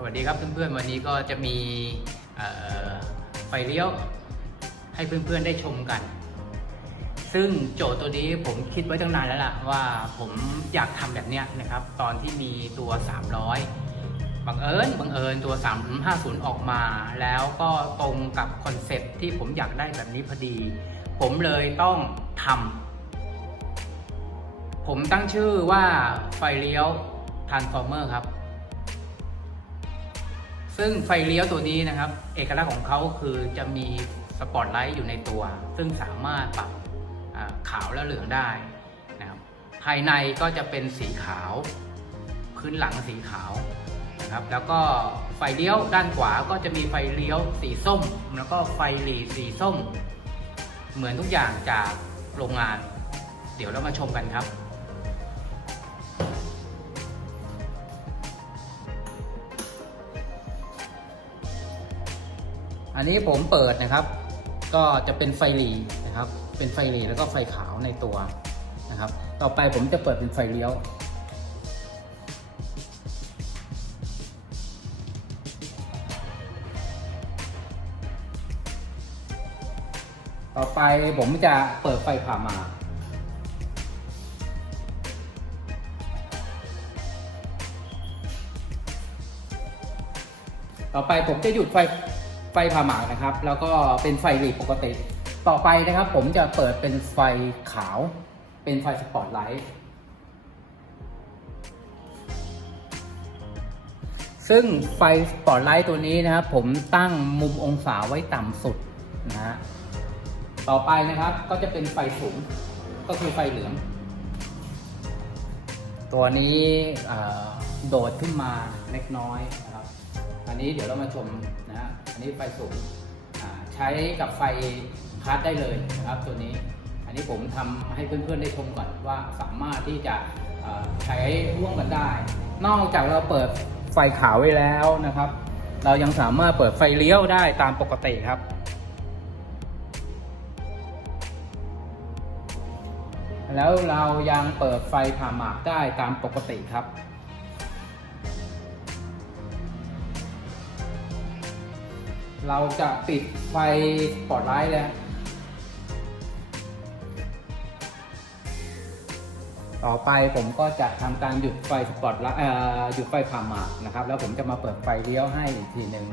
สวัสดีครับเพื่อนๆวันนี้ก็จะมีไฟเลี้ยวให้เพื่อนๆได้ชมกัน ซึ่งโจทย์ตัวนี้ผมคิดไว้ตั้งนานแล้วล่ะว่าผมอยากทำแบบเนี้ยนะครับ ตอนที่มีตัว 300 บังเอิญบังเอิญตัว 350 ออกมา แล้วก็ตรงกับคอนเซ็ปที่ผมอยากได้แบบนี้พอดี ผมเลยต้องทำผมตั้งชื่อว่าไฟเลี้ยว Transformer ครับ ซึ่งไฟเลี้ยวตัวนี้นะครับ เอกลักษณ์ของเขาคือจะมีสปอตไลท์อยู่ในตัว ซึ่งสามารถปรับขาวและเหลืองได้นะครับภายในก็จะเป็นสีขาว พื้นหลังสีขาวนะครับ แล้วก็ไฟเลี้ยวด้านขวาก็จะมีไฟเลี้ยวสีส้ม แล้วก็ไฟหลีสีส้ม เหมือนทุกอย่างจากโรงงาน เดี๋ยวเรามาชมกันครับ อันนี้ผมเปิดนะครับ ก็จะเป็นไฟหลีนะครับ เป็นไฟหลีแล้วก็ไฟขาวในตัวนะครับ ต่อไปผมจะเปิดเป็นไฟเลี้ยวต่อไปผมจะเปิดไฟผ่ามา ต่อไปผมจะหยุดไฟ ฟผ่าหมากนะครับ แล้วก็เป็นไฟหลีปกติ ต่อไปนะครับ ผมจะเปิดเป็นไฟขาว เป็นไฟสปอตไลท์ซึ่งไฟสปอตไลท์ตัวนี้นะครับ ผมตั้งมุมองศาไว้ต่ำสุดนะฮะต่อไปนะครับก็จะเป็นไฟสูงก็คือไฟเหลือง ตัวนี้โดดขึ้นมาเล็กน้อยนะครับ อันนี้เดี๋ยวเรามาชมนะอันนี้ไฟสูงใช้กับไฟพาร์ทได้เลยนะครับตัวนี้ อันนี้ผมทำให้เพื่อนๆได้ชมก่อนว่าสามารถที่จะใช้ร่วมกันได้ นอกจากเราเปิดไฟขาวไว้แล้วนะครับ เรายังสามารถเปิดไฟเลี้ยวได้ตามปกติครับแล้วเรายังเปิดไฟผ่าหมากได้ตามปกติครับ เราจะปิดไฟสปอตไลท์แล้ว ต่อไปผมก็จะทำการหยุดไฟสปอตไลท์หยุดไฟผ่าหมากนะครับ แล้วผมจะมาเปิดไฟเลี้ยวให้อีกทีหนึ่ง